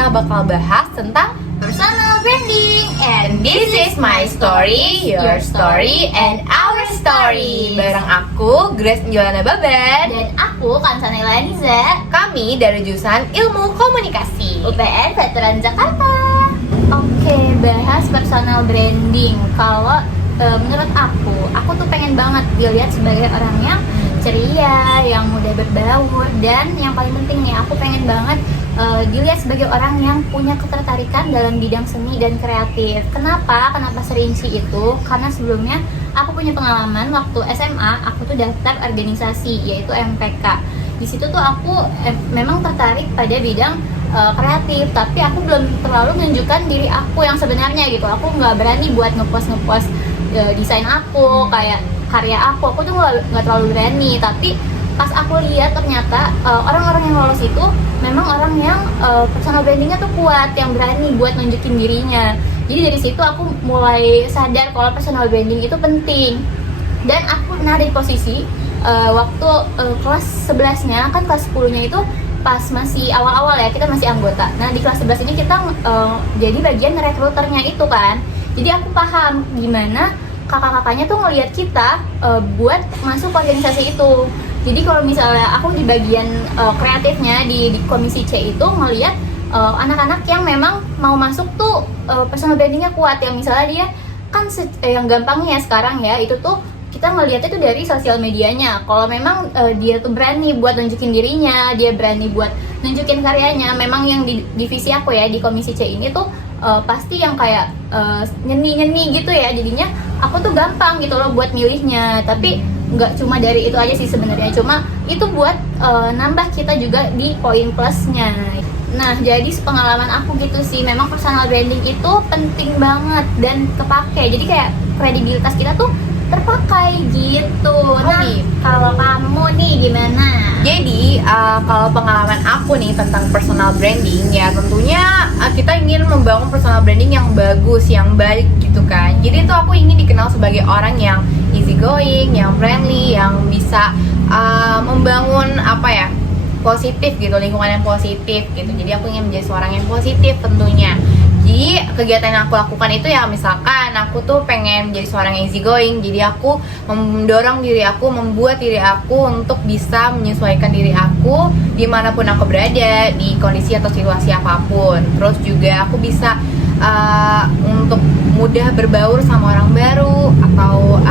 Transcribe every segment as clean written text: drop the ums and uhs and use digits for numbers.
kita bakal bahas tentang personal branding. And this is my story, your story, and our story. Bareng aku, Grace Njolana Baban. Dan aku, Kansana Ilaniza, Kami dari jurusan Ilmu Komunikasi UPN Veteran Jakarta. Oke, bahas personal branding. Kalau menurut aku tuh pengen banget dilihat sebagai orang yang ceria, yang mudah berbaur, dan yang paling penting nih, aku pengen banget dilihat sebagai orang yang punya ketertarikan dalam bidang seni dan kreatif. Kenapa sering sih itu? Karena sebelumnya aku punya pengalaman waktu SMA, aku tuh daftar organisasi yaitu MPK. Di situ tuh aku memang tertarik pada bidang kreatif, tapi aku belum terlalu menunjukkan diri aku yang sebenarnya gitu. Aku nggak berani buat ngepost desain aku, kayak karya aku tuh nggak terlalu berani. Tapi pas aku lihat ternyata orang-orang yang lolos itu memang orang yang personal brandingnya tuh kuat, yang berani buat nunjukin dirinya. Jadi dari situ aku mulai sadar kalau personal branding itu penting. Dan aku pernah ada di posisi waktu kelas 11-nya, kan kelas 10-nya itu pas masih awal-awal ya, kita masih anggota. Nah di kelas 11 ini kita jadi bagian rekruternya itu kan. Jadi aku paham gimana kakak-kakaknya tuh ngelihat kita buat masuk organisasi itu. Jadi kalau misalnya aku di bagian kreatifnya di komisi C itu ngelihat anak-anak yang memang mau masuk tuh personal brandingnya kuat, yang misalnya dia kan yang gampangnya sekarang ya itu tuh kita ngelihatnya tuh dari sosial medianya. Kalau memang dia tuh berani buat nunjukin dirinya, dia berani buat nunjukin karyanya, memang yang di divisi aku ya di komisi C ini tuh pasti yang kayak nyeni gitu ya, jadinya aku tuh gampang gitu loh buat milihnya. Tapi nggak cuma dari itu aja sih sebenarnya, cuma itu buat nambah kita juga di poin plusnya. Nah jadi pengalaman aku gitu sih, memang personal branding itu penting banget dan kepake, jadi kayak kredibilitas kita tuh terpakai gitu. Nah kalau kamu nih gimana? Jadi kalau pengalaman aku nih tentang personal branding, ya tentunya kita ingin membangun personal branding yang bagus, yang baik gitu kan. Jadi itu aku ingin dikenal sebagai orang yang easy going, yang friendly, yang bisa membangun positif gitu, lingkungan yang positif gitu. Jadi aku ingin menjadi seorang yang positif tentunya. Jadi kegiatan yang aku lakukan itu ya, misalkan aku tuh pengen menjadi seorang yang easy going, jadi aku mendorong diri aku, membuat diri aku untuk bisa menyesuaikan diri aku dimanapun aku berada, di kondisi atau situasi apapun. Terus juga aku bisa untuk mudah berbaur sama orang baru atau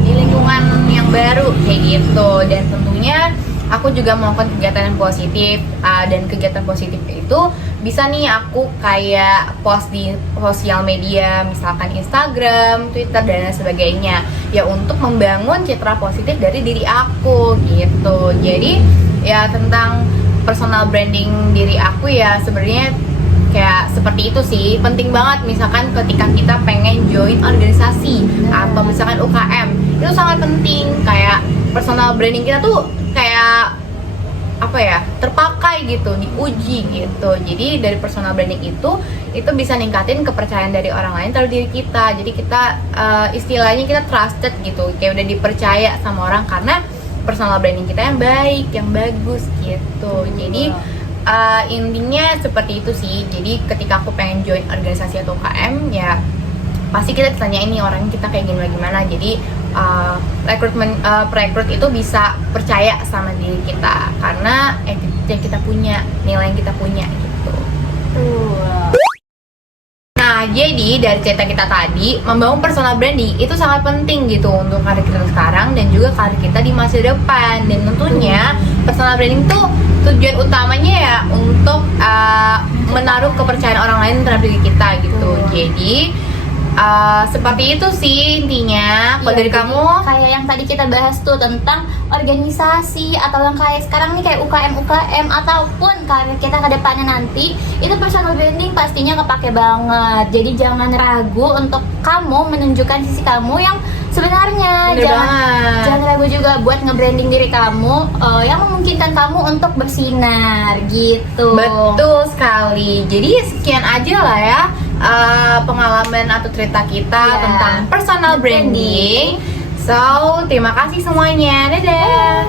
di lingkungan yang baru kayak gitu. Dan tentunya aku juga melakukan kegiatan yang positif, dan kegiatan positif itu bisa nih aku kayak post di sosial media, misalkan Instagram, Twitter, dan lain sebagainya, ya untuk membangun citra positif dari diri aku gitu. Jadi ya tentang personal branding diri aku ya sebenarnya kayak seperti itu sih, penting banget. Misalkan ketika kita pengen join organisasi atau misalkan UKM, itu sangat penting, kayak personal branding kita tuh kayak terpakai gitu, diuji gitu. Jadi dari personal branding itu bisa ningkatin kepercayaan dari orang lain terhadap diri kita. Jadi kita istilahnya kita trusted gitu, kayak udah dipercaya sama orang karena personal branding kita yang baik, yang bagus gitu. Jadi intinya seperti itu sih. Jadi ketika aku pengen join organisasi atau UKM, ya pasti kita ditanyain nih orang kita kayak gimana. Jadi perekrut itu bisa percaya sama diri kita karena yang kita punya, nilai yang kita punya gitu. Nah, jadi dari cerita kita tadi, membangun personal branding itu sangat penting gitu untuk karir kita sekarang dan juga karir kita di masa depan. Dan tentunya personal branding tuh tujuan utamanya ya untuk menaruh kepercayaan orang lain terhadap diri kita gitu. Jadi seperti itu sih intinya. Kalau dari kamu, kayak yang tadi kita bahas tuh tentang organisasi atau yang kayak sekarang nih kayak UKM ataupun karir kita ke depannya nanti, itu personal branding pastinya kepake banget. Jadi jangan ragu untuk kamu menunjukkan sisi kamu yang sebenarnya. Jangan ragu juga buat nge-branding diri kamu yang memungkinkan kamu untuk bersinar gitu. Betul sekali. Jadi sekian aja lah ya pengalaman atau cerita kita tentang personal branding. So, terima kasih semuanya. Dadah.